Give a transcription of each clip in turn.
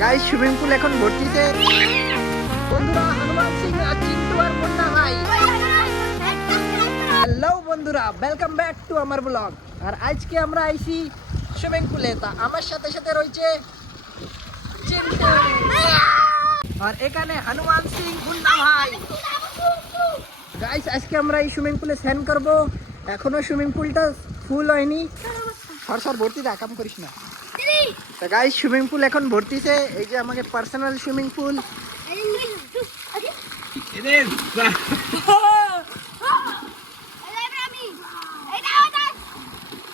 Guys swimming pool এখন ভর্তিতে বন্ধুরা হনুমান সিং আর চিন্টু আর মুন্না ভাই। হ্যালো বন্ধুরা, ওয়েলকাম ব্যাক টু আমার ব্লগ। আর আজকে আমরা আইছি সুইমিং পুলে। তা আমার সাথে সাথে রয়েছে চিন্টু আর এখানে হনুমান সিং মুন্না ভাই। গাইস আজকে আমরা এই সুইমিং পুলে স্নান করব। এখনো সুইমিং পুলটা ফুল হয়নি। সর ভর্তি দা, কাম করিস না। তো গাইস সুইমিং পুল এখন ভর্তিছে। এই যে আমাকে পার্সোনাল সুইমিং পুল।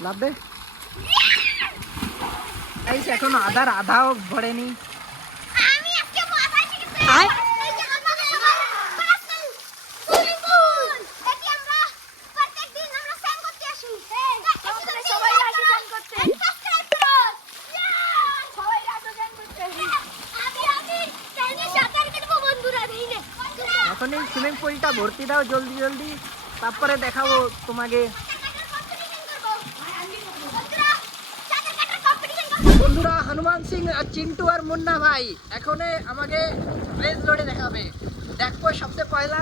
লাভ দে গাইস, এখন আধাও ভরেনি। এখন এই সুইমিং পুলটা ভর্তি দাও জলদি জলদি, তারপরে দেখাবো তোমাকে। বন্ধুরা হনুমান সিং আর চিন্টু আর মুন্না ভাই এখন আমাকে রেস লড়ে দেখাবে। দেখবো সবচেয়ে পয়লা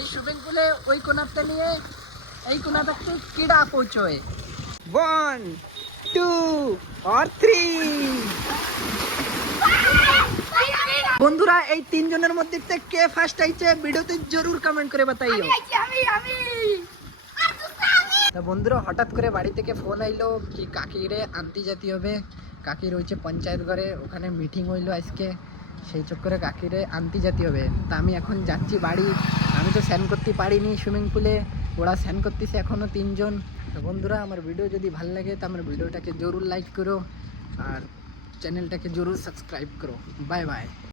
এই সুইমিং পুলে ওই কোনাতে নিয়ে এই কোনা থাকতে কিডা পৌঁছয়। 1 2 और 3। বন্ধুরা এই তিনজনের মধ্যে কে ফার্স্ট আইছে ভিডিওতে জরুর কমেন্ট করে বাতাইও। তো বন্ধুরা হঠাৎ করে বাড়ি থেকে ফোন আইলো কি কাকিরে আনতে যেতে হবে। কাকি রয়েছে পঞ্চায়েত ঘরে, ওখানে মিটিং হইলো আজকে, সেই চক্করে কাকিরে আনতে যেতে হবে। তা আমি এখন যাচ্ছি বাড়ি। আমি তো স্নান করতে পারিনি সুইমিং পুলে, ওরা স্নান করতেছে এখনও তিনজন। তো বন্ধুরা আমার ভিডিও যদি ভালো লাগে তো আমার ভিডিওটাকে জরুর লাইক করো আর চ্যানেলটাকে জরুর সাবস্ক্রাইব করো। Bye bye.